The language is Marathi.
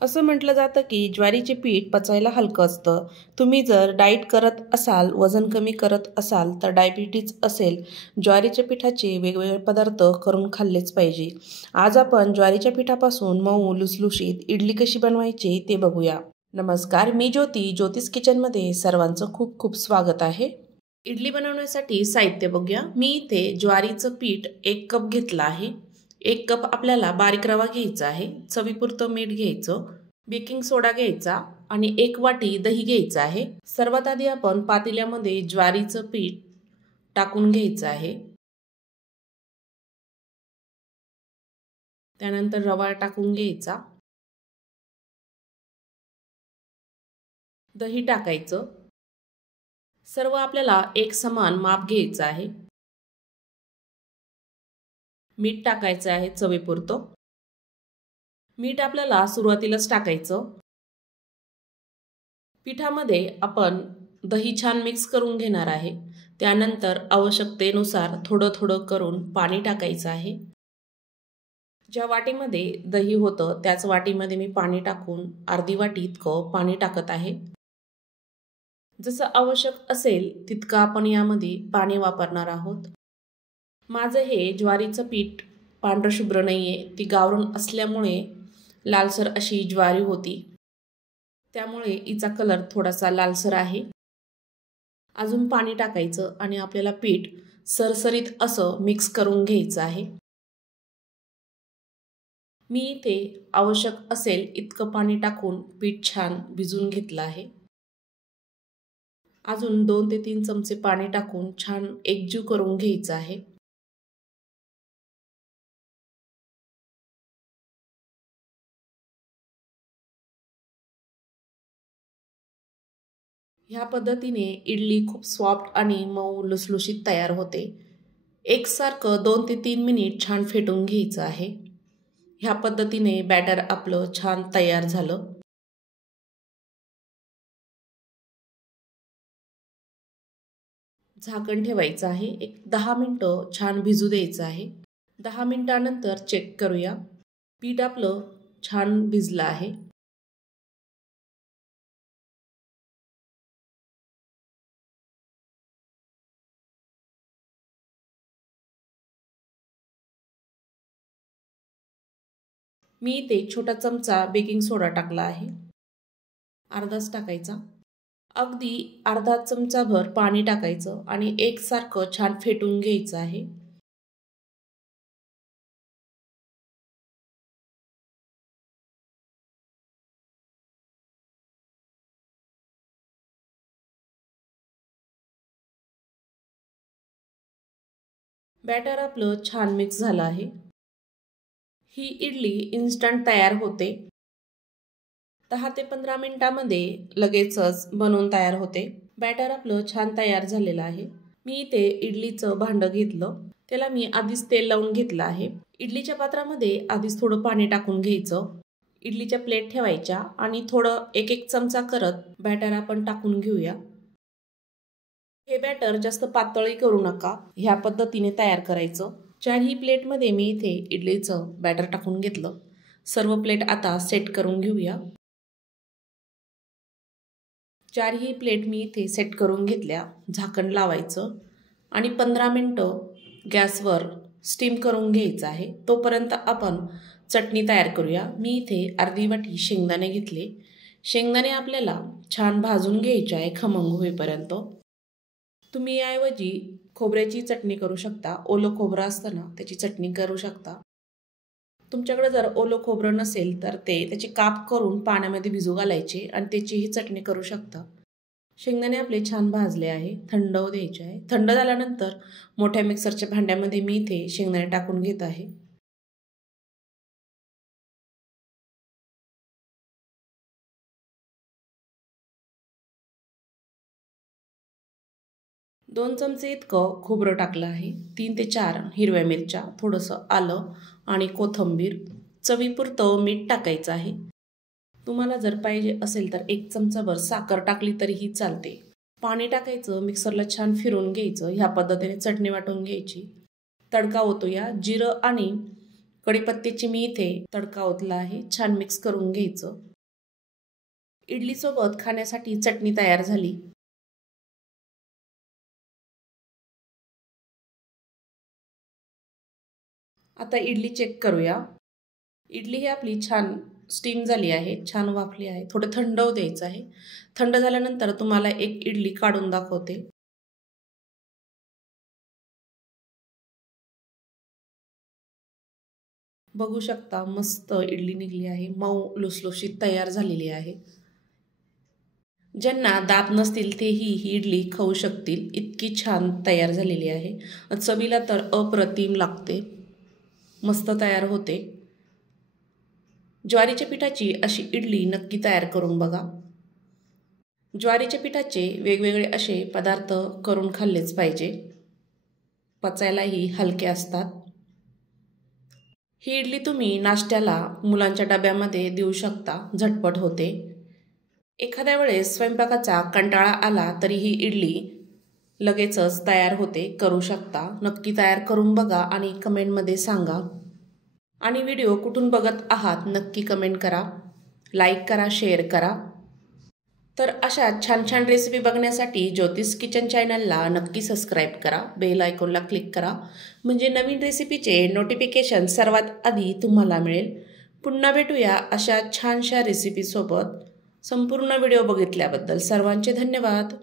असं म्हटलं जातं की ज्वारीचे पीठ पचायला हलकं असतं. तुम्ही जर डाएट करत असाल, वजन कमी करत असाल, तर डायबिटीज असेल, ज्वारीच्या पिठाचे वेगवेगळे पदार्थ करून खाल्लेच पाहिजे. आज आपण ज्वारीच्या पिठापासून मऊ लुसलुशीत इडली कशी बनवायची ते बघूया. नमस्कार, मी ज्योती. ज्योतिष किचनमध्ये सर्वांचं खूप खूप स्वागत आहे. इडली बनवण्यासाठी साहित्य बघूया. मी इथे ज्वारीचं पीठ 1 कप घेतलं आहे. 1 कप आपल्याला बारीक रवा घ्यायचा आहे. चवीपुरतं मीठ घ्यायचं, बेकिंग सोडा घ्यायचा आणि 1 वाटी दही घ्यायचं आहे. सर्वात आधी आपण पातेल्यामध्ये ज्वारीचं पीठ टाकून घ्यायचं आहे. त्यानंतर रवा टाकून घ्यायचा, दही टाकायचं. सर्व आपल्याला एक समान माप घ्यायचं आहे. मीठ टाकायचं आहे चवीपुरतं. मीठ आपल्याला सुरुवातीलाच टाकायचं. पिठामध्ये आपण दही छान मिक्स करून घेणार आहे. त्यानंतर आवश्यकतेनुसार थोडं थोडं करून पाणी टाकायचं आहे. ज्या वाटीमध्ये दही होतं त्याच वाटीमध्ये मी पाणी टाकून अर्धी वाटी इतकं पाणी टाकत आहे. जसं आवश्यक असेल तितकं आपण यामध्ये पाणी वापरणार आहोत. माझं हे ज्वारीचं पीठ पांढरं शुभ्र नाही आहे, ती गावरण असल्यामुळे लालसर अशी ज्वारी होती, त्यामुळे हिचा कलर थोडासा लालसर आहे. अजून पाणी टाकायचं आणि आपल्याला पीठ सरसरीत असं मिक्स करून घ्यायचं आहे. मी इथे आवश्यक असेल इतकं पाणी टाकून पीठ छान भिजवून घेतलं आहे. अजून 2 ते 3 चमचे पाणी टाकून छान एकजीव करून घ्यायचं आहे. ह्या पद्धतीने इडली खूप सॉफ्ट आणि मऊ लुसलुशीत तयार होते. एकसारखं 2 ते 3 मिनिट छान फेटून घ्यायचं आहे. ह्या पद्धतीने बॅटर आपलं छान तयार झालं. झाकण ठेवायचं आहे. एक 10 मिनिटं छान भिजू द्यायचं आहे. 10 मिनिटानंतर चेक करूया. पीठ आपलं छान भिजलं आहे. मी इथे छोटा चमचा बेकिंग सोडा टाकला आहे. अर्धाच टाकायचा. अगदी अर्धा चमचाभर पाणी टाकायचं आणि एकसारखं छान फेटून घ्यायचं आहे. बॅटर आपलं छान मिक्स झालं आहे. ही इडली इन्स्टंट तयार होते. 10 ते 15 मिनिटांमध्ये लगेचच बनवून तयार होते. बॅटर आपलं छान तयार झालेलं आहे. मी इथे इडलीचं भांडं घेतलं. त्याला मी आधीच तेल लावून घेतलं आहे. इडलीच्या पात्रामध्ये आधीच थोडं पाणी टाकून घ्यायचं. इडलीच्या प्लेट ठेवायच्या आणि थोडं 1-1 चमचा करत बॅटर आपण टाकून घेऊया. हे बॅटर जास्त पातळही करू नका. ह्या पद्धतीने तयार करायचं. चारही प्लेटमध्ये मी इथे इडलीचं बॅटर टाकून घेतलं. सर्व प्लेट आता सेट करून घेऊया. चारही प्लेट मी इथे सेट करून घेतल्या. झाकण लावायचं आणि 15 मिनिटं गॅसवर स्टीम करून घ्यायचं आहे. तोपर्यंत आपण चटणी तयार करूया. मी इथे अर्धी वाटी शेंगदाणे घेतले. शेंगदाणे आपल्याला छान भाजून घ्यायचे आहे खमंग होईपर्यंत. तुम्ही याऐवजी खोबऱ्याची चटणी करू शकता. ओलं खोबरं असतं ना, त्याची चटणी करू शकता. तुमच्याकडे जर ओलं खोबरं नसेल तर त्याचे काप करून पाण्यामध्ये भिजू घालायचे आणि त्याचीही चटणी करू शकता. शेंगदाणे आपले छान भाजले आहे. थंड होऊ द्यायचे आहे. थंड झाल्यानंतर मोठ्या मिक्सरच्या भांड्यामध्ये मी इथे शेंगदाणे टाकून घेत आहे. दोन चमचे इतकं खोबरं टाकलं आहे. 3 ते 4 हिरव्या मिरच्या, थोडंसं आलं आणि कोथिंबीर. चवीपुरतं मीठ टाकायचं आहे. तुम्हाला जर पाहिजे असेल तर 1 चमचाभर साखर टाकली तरीही चालते. पाणी टाकायचं, मिक्सरला छान फिरवून घ्यायचं. ह्या पद्धतीने चटणी वाटून घ्यायची. तडका होतो या जिरं आणि कढीपत्त्याची मी इथे तडका ओतला आहे. छान मिक्स करून घ्यायचं. इडलीसोबत खाण्यासाठी चटणी तयार झाली. आता इडली चेक करूया. इडली ही आपली छान स्टीम झाली आहे, छान वाफली आहे. थोडं थंड होऊ द्यायचं आहे. थंड झाल्यानंतर तुम्हाला एक इडली काढून दाखवते. बघू शकता मस्त इडली निघली आहे, मऊ लुसलुशीत तयार झालेली आहे. ज्यांना दात नसतील तेही ही इडली खाऊ शकतील, इतकी छान तयार झालेली आहे. चवीला तर अप्रतिम लागते, मस्त तयार होते. ज्वारीच्या पिठाची अशी इडली नक्की तयार करून बघा. ज्वारीच्या पिठाचे वेगवेगळे असे पदार्थ करून खाल्लेच पाहिजे, पचायलाही हलके असतात. ही इडली तुम्ही नाश्त्याला मुलांच्या डब्यामध्ये देऊ शकता, झटपट होते. एखाद्या वेळेस स्वयंपाकाचा कंटाळा आला तरी ही इडली लगेचच तयार होते, करू शकता. नक्की तयार करून बघा आणि कमेंटमध्ये सांगा. आणि व्हिडिओ कुठून बघत आहात नक्की कमेंट करा, लाईक करा, शेअर करा. तर अशा छान छान रेसिपी बघण्यासाठी ज्योतिष किचन चॅनलला नक्की सबस्क्राईब करा, बेल आयकॉनला क्लिक करा, म्हणजे नवीन रेसिपीचे नोटिफिकेशन सर्वात आधी तुम्हाला मिळेल. पुन्हा भेटूया अशा छानशा रेसिपीसोबत. संपूर्ण व्हिडिओ बघितल्याबद्दल सर्वांचे धन्यवाद.